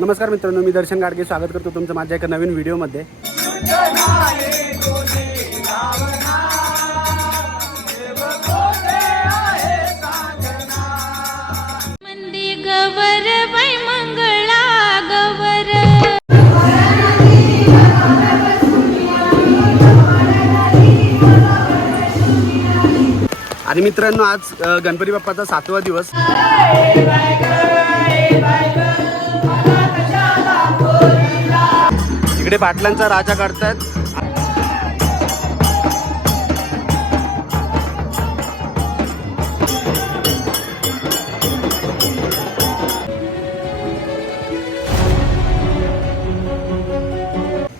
नमस्कार मित्रांनो मी दर्शन गाडगे. स्वागत करतो तुमचं माझ्या एका नवीन व्हिडिओमध्ये. आणि मित्रांनो आज गणपती बाप्पाचा सातवा दिवस. इकडे पाटलांचा राजा काढतायत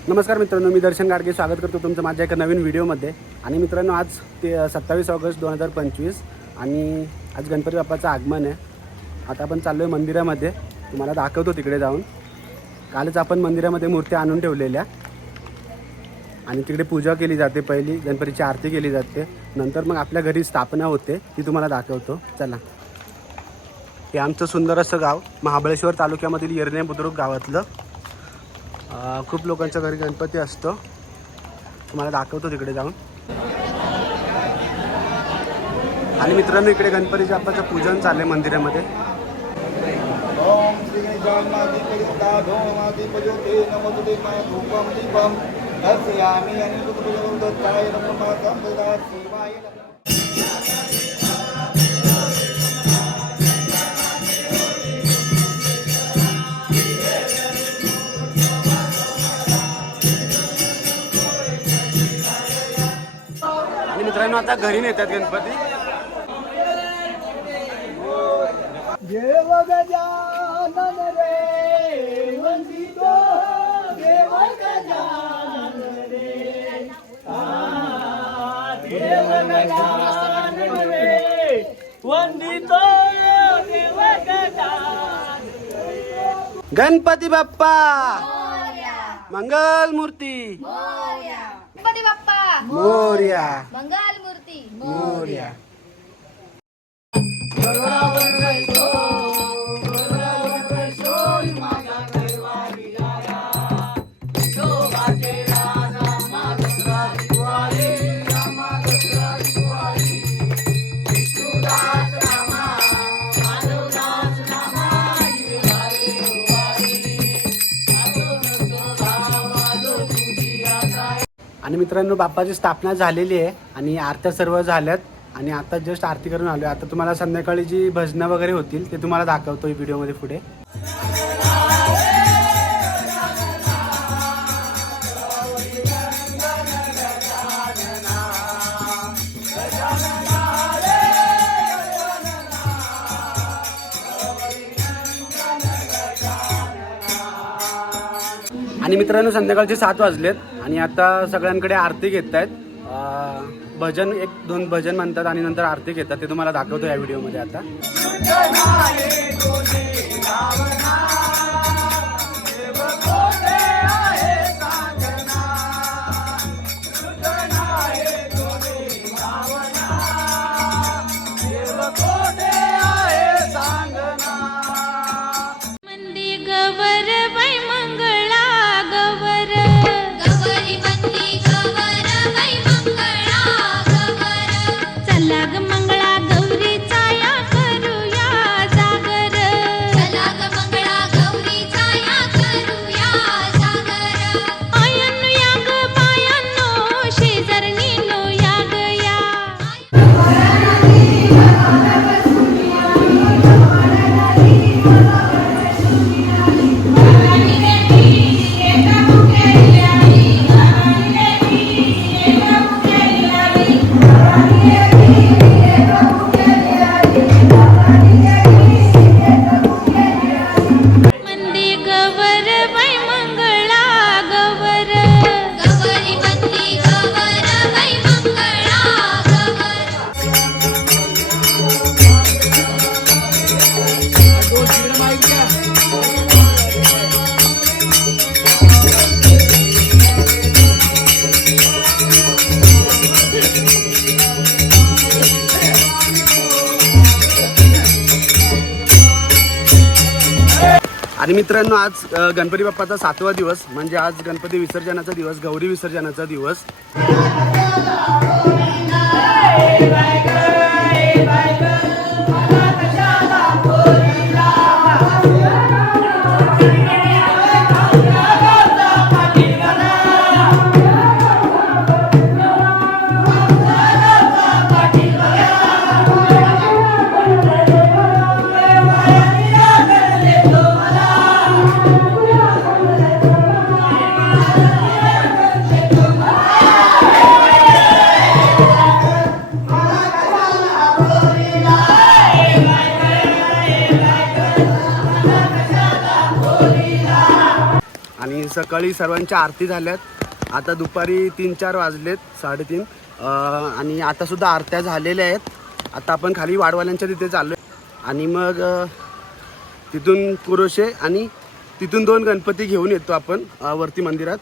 नमस्कार मित्रांनो मी दर्शन गाडगे. स्वागत करतो तुमचं माझ्या एका नवीन व्हिडिओमध्ये. आणि मित्रांनो आज ते सत्तावीस ऑगस्ट दोन हजार पंचवीस आणि आज गणपती बाप्पाचं आगमन आहे. आता आपण चाललो आहे मंदिरामध्ये. तुम्हाला दाखवतो तिकडे जाऊन. कालच आपण मंदिरामध्ये मूर्त्या आणून ठेवलेल्या. आणि तिकडे पूजा केली जाते पहिली गणपतीची आरती केली जाते. नंतर मग आपल्या घरी स्थापना होते ती तुम्हाला दाखवतो. चला. हे आमचं सुंदर असं गाव महाबळेश्वर तालुक्यामधील येरणे बुद्रुक गावातलं. खूप लोकांच्या घरी गणपती असतो. तुम्हाला दाखवतो तिकडे जाऊन. आणि मित्रांनो इकडे गणपती बाप्पाचं पूजन चाललं आहे मंदिरामध्ये. ओम श्री गणेशानाधिपतिता धूमाधिपयोते नमोते मा धूपम दीपम दर्शयामि अनिरुद्धभुजं दत्ताय नमः संप्रदा शिवाय नमः। आणि मित्रांनो आता घरी नेतात गणपती. देव गणपती बाप्पा. मंगल मूर्ती गणपती बाप्पा. मोर्या. मंगल मूर्ती मोर्या. आणि मित्रांनो बाप्पाची स्थापना झालेली आहे आणि आरत्या सर्व झाल्यात. आणि आता जस्ट आरती करून आलो आहे आता तुम्हाला संध्याकाळी जी भजनं वगैरे होतील ते तुम्हाला दाखवतो व्हिडिओमध्ये पुढे. आणि मित्रांनो संध्याकाळचे सात वाजलेत आणि आता सगळ्यांकडे आरती घेत आहेत भजन एक दोन भजन म्हणतात आणि नंतर आरती घेतात. ते तुम्हाला दाखवतो या व्हिडिओमध्ये आता. मित्रांनो आज गणपती बाप्पाचा सातवा दिवस म्हणजे आज गणपती विसर्जनाचा दिवस गौरी विसर्जनाचा दिवस. सकाळी सर्वांच्या आरती झाल्यात. आता दुपारी तीन चार वाजलेत साडेतीन. आणि आता सुद्धा आरत्या झालेल्या आहेत. आता आपण खाली वाडवाल्यांच्या तिथे चाललो आणि मग तिथून कुरोशे आणि तिथून दोन गणपती घेऊन येतो आपण वरती मंदिरात.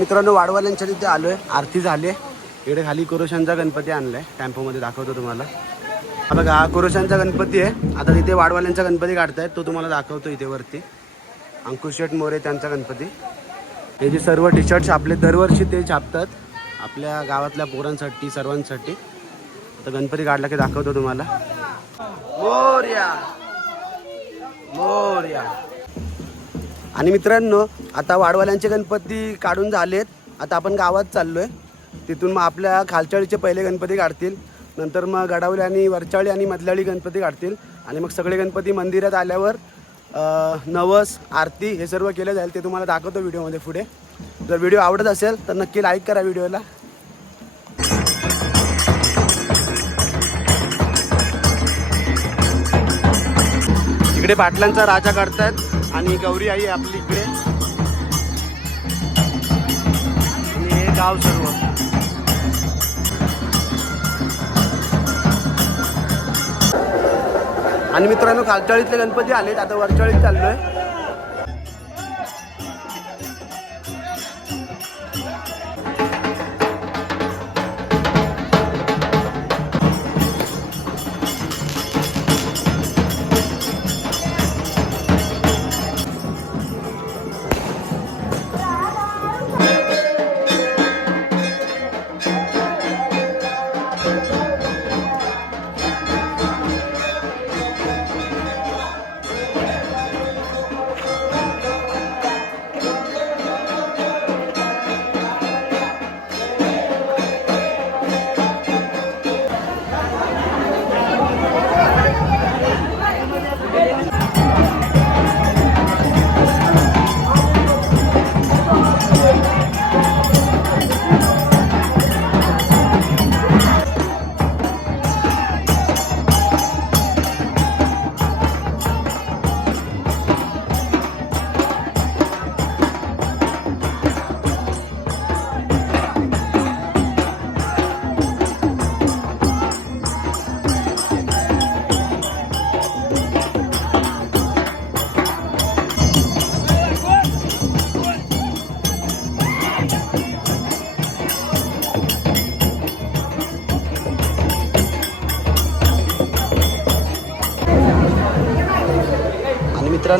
मित्रांनो वाडवाल्यांच्या तिथे आलो आहे आरती झाली आहे. इकडे खाली कुरोशांचा गणपती आणलाय. टेम्पोमध्ये दाखवतो तुम्हाला. हा बघा हा कुरोशांचा गणपती आहे. आता तिथे वाडवाल्यांचा गणपती काढतायत. तो तुम्हाला दाखवतो इथे वरती अंकुश शेठ मोरे त्यांचा गणपती. हे जे सर्व टी शर्ट छापले दरवर्षी ते छापतात. आपल्या गावातल्या पोरांसाठी सर्वांसाठी. आता गणपती काढला की दाखवतो तुम्हाला. मोर्या! मोर्या! आणि मित्रांनो आता वाडवाल्यांचे गणपती काढून झालेत. आता आपण गावात चाललोय. तिथून मग आपल्या खालचाळीचे पहिले गणपती काढतील. नंतर मग गडावली आणि वरचाळी आणि मधल्याळी गणपती काढतील. आणि मग सगळे गणपती मंदिरात आल्यावर नवस आरती हे सर्व केलं जाईल ते तुम्हाला दाखवतो व्हिडिओमध्ये पुढे. जर व्हिडिओ आवडत असेल तर नक्की लाईक करा व्हिडिओला. इकडे बाटल्यांचा राजा काढतायत. आणि गौरी आई आपली इकडे. आणि हे गाव सर्व. आणि मित्रांनो खालचाळीतले गणपती आलेत. आता वरचाळीत चाललोय. आहे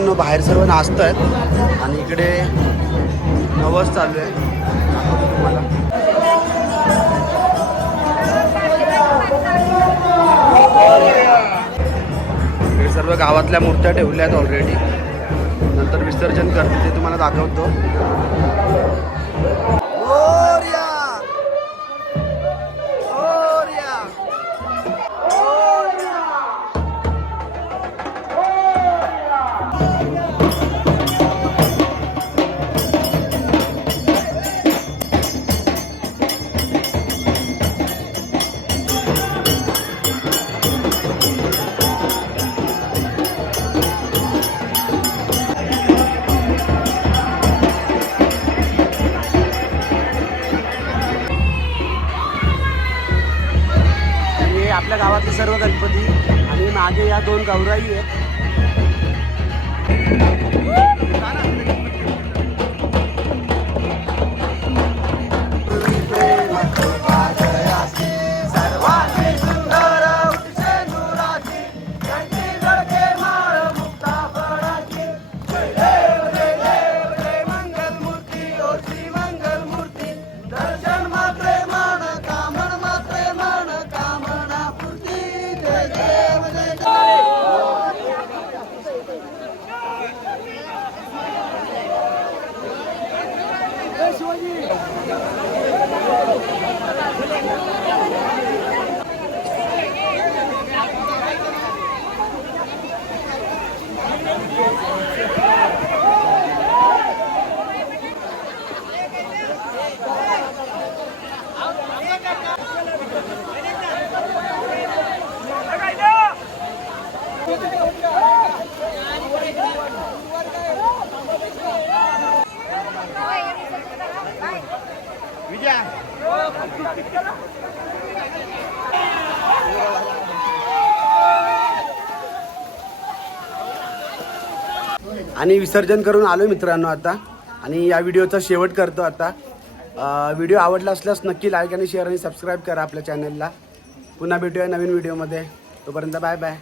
मित्रांनो बाहेर सर्व नाचत आहेत आणि इकडे नवस चालू आहे. तुम्हाला. हे सर्व गावातल्या मूर्त्या ठेवल्या आहेत ऑलरेडी नंतर विसर्जन करते ते तुम्हाला दाखवतो. आपल्या गावातले सर्व गणपती आणि मागे या दोन गौराई आहेत. Thank you. आणि विसर्जन करून आलो मित्रांनो आता. आणि या व्हिडिओचा शेवट करतो आता. व्हिडिओ आवडला असल्यास नक्की लाईक आणि शेअर आणि सबस्क्राईब करा आपल्या चॅनलला पुन्हा भेटूया नवीन व्हिडिओमध्ये. तोपर्यंत बाय बाय